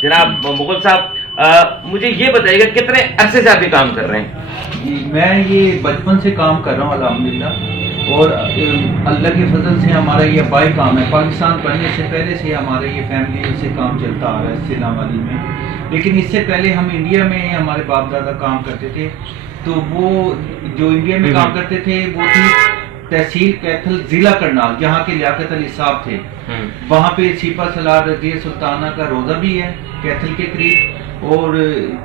جناب مغل صاحب مجھے یہ بتائیے گا کتنے عرصے سے آپ یہ کام کر رہے ہیں؟ جی میں یہ بچپن سے کام کر رہا ہوں الحمدللہ، اور اللہ کے فضل سے ہمارا یہ بائی کام ہے۔ پاکستان بننے سے پہلے سے ہمارا یہ فیملی سے کام چلتا آ رہا ہے سیلام والی میں، لیکن اس سے پہلے ہم انڈیا میں ہمارے باپ دادا کام کرتے تھے، تو وہ جو انڈیا میں کام کرتے تھے وہ تھی تحصیل کیتھل ضلع کرنال، جہاں کے لیاقت علی صاحب تھے۔ وہاں پہ سیپا سالار رضیہ سلطانہ کا روزہ بھی ہے کیتھل کے قریب، اور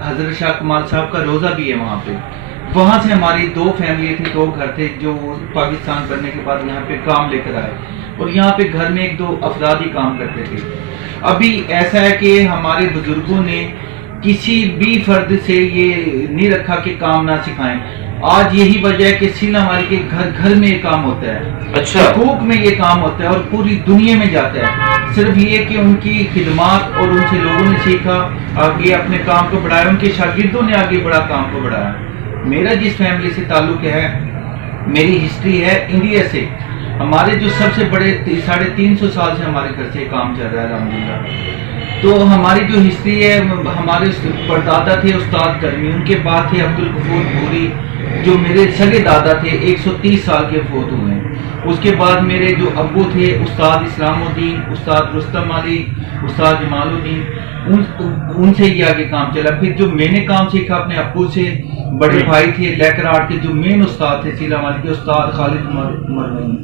حضرت شاہ کمال صاحب کا روزہ بھی ہے وہاں پہ۔ وہاں سے ہماری دو فیملی تھی، دو گھر تھے جو پاکستان بننے کے بعد یہاں پہ کام لے کر آئے، اور یہاں پہ گھر میں ایک دو افراد ہی کام کرتے تھے۔ ابھی ایسا ہے کہ ہمارے بزرگوں نے کسی بھی فرد سے یہ نہیں رکھا کہ کام نہ سکھائیں۔ آج یہی وجہ ہے کہ سینا ہمارے کے گھر گھر میں یہ کام ہوتا ہے، اچھا، حقوق میں یہ کام ہوتا ہے اور پوری دنیا میں جاتا ہے۔ صرف یہ کہ ان کی خدمات اور ان سے لوگوں نے سیکھا، آگے اپنے کام کو بڑھایا، ان کے شاگردوں نے آگے بڑا کام کو بڑھایا۔ میرا جس فیملی سے تعلق ہے، میری ہسٹری ہے انڈیا سے، ہمارے جو سب سے بڑے 350 سال سے ہمارے گھر سے کام چل رہا ہے الحمدللہ۔ تو ہماری جو ہسٹری ہے، ہمارے پردادا تھے استاد کرمی، ان کے بعد تھے عبدالغفور پوری جو میرے سگے دادا تھے، 130 سال کے فوت ہوئے ہیں۔ اس کے بعد میرے جو ابو تھے استاد اسلام الدین، استاد رستم علی، استاد جمال الدین، ان سے یہ آگے کام چلا۔ پھر جو میں نے کام سیکھا اپنے ابو سے، بڑے بھائی تھے لیکر آرٹ کے جو مین استاد تھے سیلا مالی کے، استاد خالد مرحوم،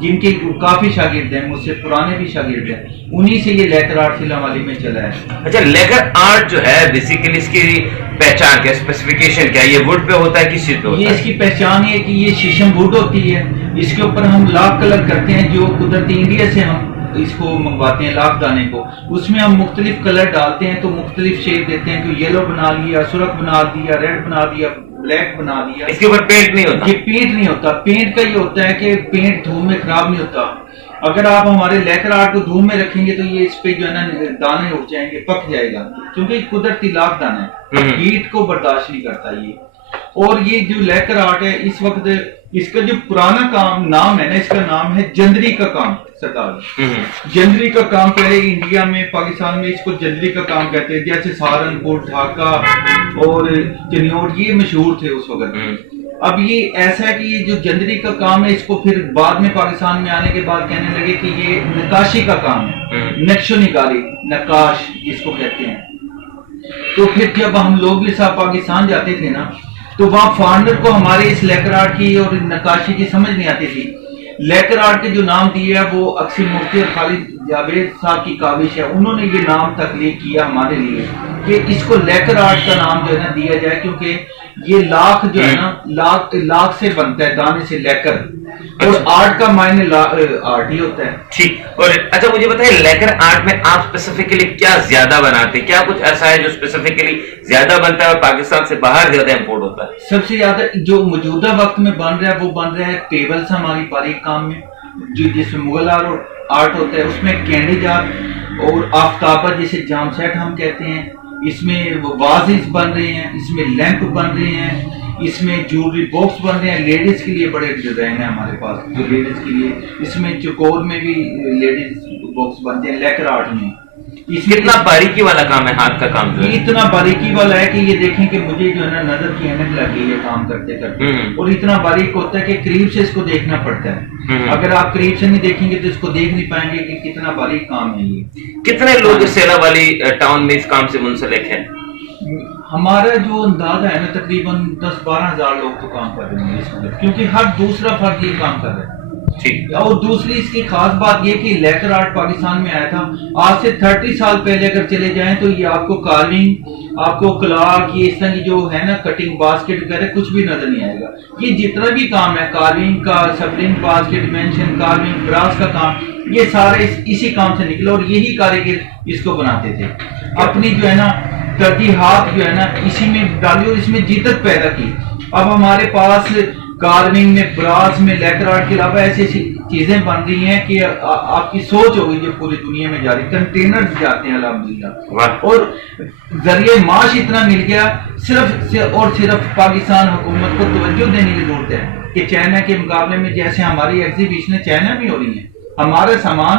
جن کے کافی شاگرد ہیں، مجھ سے پرانے بھی شاگرد ہیں، انہی سے یہ لیکر آرٹ سیلا مالی میں چلا ہے۔ اچھا، لیکر آرٹ جو ہے بیسیکلی اس کی پہچان کیا، اسپیسیفکیشن کیا؟ یہ وڈ پہ ہوتا ہے کس چیز پہ ہوتا ہے؟ یہ اس کی پہچان یہ ہے کہ یہ شیشم وڈ ہوتی ہے، اس کے اوپر ہم لاکھ کلر کرتے ہیں جو قدرتی انڈیا سے ہم اس کو منگواتے ہیں، لاکھ دانے کو، اس میں ہم مختلف کلر ڈالتے ہیں تو مختلف شیپ دیتے ہیں، کہ یلو بنا لیا، سرخ بنا دیا، ریڈ بنا دیا، بلیک بنا دیا۔ اس کے اوپر پینٹ نہیں ہوتا؟ یہ پینٹ نہیں ہوتا۔ پینٹ کا یہ ہوتا ہے کہ پینٹ دھوپ میں خراب نہیں ہوتا۔ اگر آپ ہمارے لیکر آرٹ کو دھوپ میں رکھیں گے تو یہ اس پہ جو ہے نا دانے اٹھ جائیں گے، پک جائے گا، کیونکہ یہ قدرتی لاکھ دانا ہے، ہیٹ کو برداشت نہیں کرتا یہ۔ اور یہ جو لیکر آرٹ ہے اس وقت، اس کا جو پرانا کام نام ہے نا، اس کا نام ہے جندری کا کام۔ سردار جندری کا کام پہلے انڈیا میں، پاکستان میں اس کو جندری کا کام کہتے ہیں، جیسے سہارنپور، ڈھاکہ اور چنیوٹ یہ مشہور تھے اس وقت۔ اب یہ ایسا ہے کہ یہ جو جندری کا کام ہے، اس کو پھر بعد میں پاکستان میں آنے کے بعد کہنے لگے کہ یہ نقاشی کا کام ہے، نقش و نگاری، نقاش جس کو کہتے ہیں۔ تو پھر جب ہم لوگ بھی صاحب پاکستان جاتے تھے نا، تو وہاں فارنر کو ہمارے اس لیکر آرٹ کی اور نقاشی کی سمجھ نہیں آتی تھی۔ لیکر آرٹ کے جو نام دیے ہے وہ اکثر مفتی اور خالد جاوید صاحب کی کاوش ہے، انہوں نے یہ نام تخلیق کیا ہمارے لیے کہ اس کو لیکر آرٹ کا نام جو ہے نا دیا جائے، کیونکہ یہ لاکھ جو ہے نا لاکھ سے بنتا ہے، دانے سے لیکر، اور آرٹ کا معنی آرٹ ہی ہوتا ہے۔ ٹھیک۔ اور اچھا مجھے بتائیں لیکر آرٹ میں آپ اسپیسیفکلی کیا زیادہ بناتے ہیں؟ کیا کچھ ایسا ہے جو اسپیسیفکلی زیادہ بنتا ہے اور پاکستان سے باہر زیادہ امپورٹ ہوتا ہے؟ سب سے زیادہ جو موجودہ وقت میں بن رہا ہے وہ بن رہا ہے ٹیبلز ہماری باریک کام میں، جو جس میں مغل آرٹ ہوتا ہے، اس میں کینڈی جات اور آفتابہ جسے جام سیٹ ہم کہتے ہیں، اس میں وازز بن رہے ہیں، اس میں لیمپ بن رہے ہیں، اس میں جویلری باکس بن رہے ہیں، لیڈیز کے لیے بڑے ڈیزائن ہیں ہمارے پاس جو لیڈیز کے لیے، اس میں چکور میں بھی لیڈیز باکس بنتے ہیں لیکر آرٹ میں۔ اس میں کتنا باریکی والا کام ہے، ہاتھ کا کام جو ہے؟ اتنا باریکی والا ہے کہ یہ دیکھیں کہ مجھے جو ہے نا نظر کی اینک لگ گئی ہے کام کرتے کرتے، اور اتنا باریک ہوتا ہے کہ قریب سے اس کو دیکھنا پڑتا ہے۔ اگر آپ قریب سے نہیں دیکھیں گے تو اس کو دیکھ نہیں پائیں گے کہ کتنا باریک کام ہے یہ۔ کتنے لوگ سیلا والی ٹاؤن میں اس کام سے منسلک ہیں؟ ہمارا جو اندازہ ہے نا تقریباً 10-12 ہزار لوگ تو کام کر رہے ہیں اس وقت، کیونکہ ہر دوسرا فرد یہ کام کر رہا ہے۔ ٹھیک۔ اور دوسری اس کی خاص بات یہ کہ لیکر آرٹ پاکستان میں آیا تھا آج سے 30 سال پہلے، اگر چلے جائیں تو یہ آپ کو کارونگ، آپ کو کلاک، یہ اس طرح کی جو ہے نا کٹنگ باسکٹ وغیرہ کچھ بھی نظر نہیں آئے گا۔ یہ جتنا بھی کام ہے کارونگ کا، سبرنگ باسکٹ، مینشن کارونگ، براس کا کام، یہ سارے اسی کام سے نکلا، اور یہی کاریگر اس کو بناتے تھے۔ اپنی جو ہے نا ترجیحات جو ہے نا اسی میں ڈالی اور اس میں جدت پیدا کی۔ اب ہمارے پاس کارونگ میں، براس میں، لیکر آرٹ کے علاوہ ایسی ایسی چیزیں بن رہی ہیں کہ آپ کی سوچ ہوگی جو پوری دنیا میں جاری، کنٹینر جاتے ہیں الحمدللہ، اور ذریعہ معاش اتنا مل گیا۔ صرف اور صرف پاکستان حکومت کو توجہ دینے کی ضرورت ہے کہ چائنا کے مقابلے میں جیسے ہماری ایگزیبیشنیں چائنا میں ہو رہی ہیں، ہمارا سامان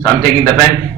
So I'm taking the pen.